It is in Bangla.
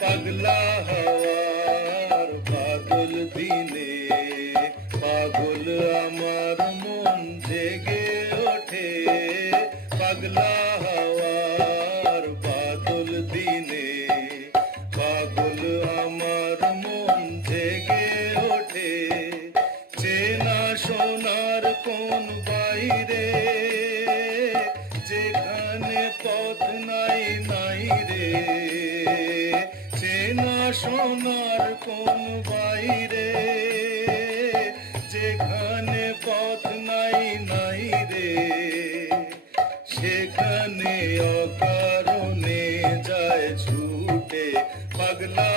পাগলা হাওয়ার বাদল দিনে পাগল আমার মন জেগে ওঠে। পাগলা হাওয়ার বাদল দিনে পাগল আমার মন জেগে ওঠে। চেনা সোনার কোন বাইরে যেখানে পথ নাই নাই রে। চেনা সোনার কোন বাইরে যেখানে পথ নাই নাই রে। সেখানে অকারণে যায় ছুটে পাগলা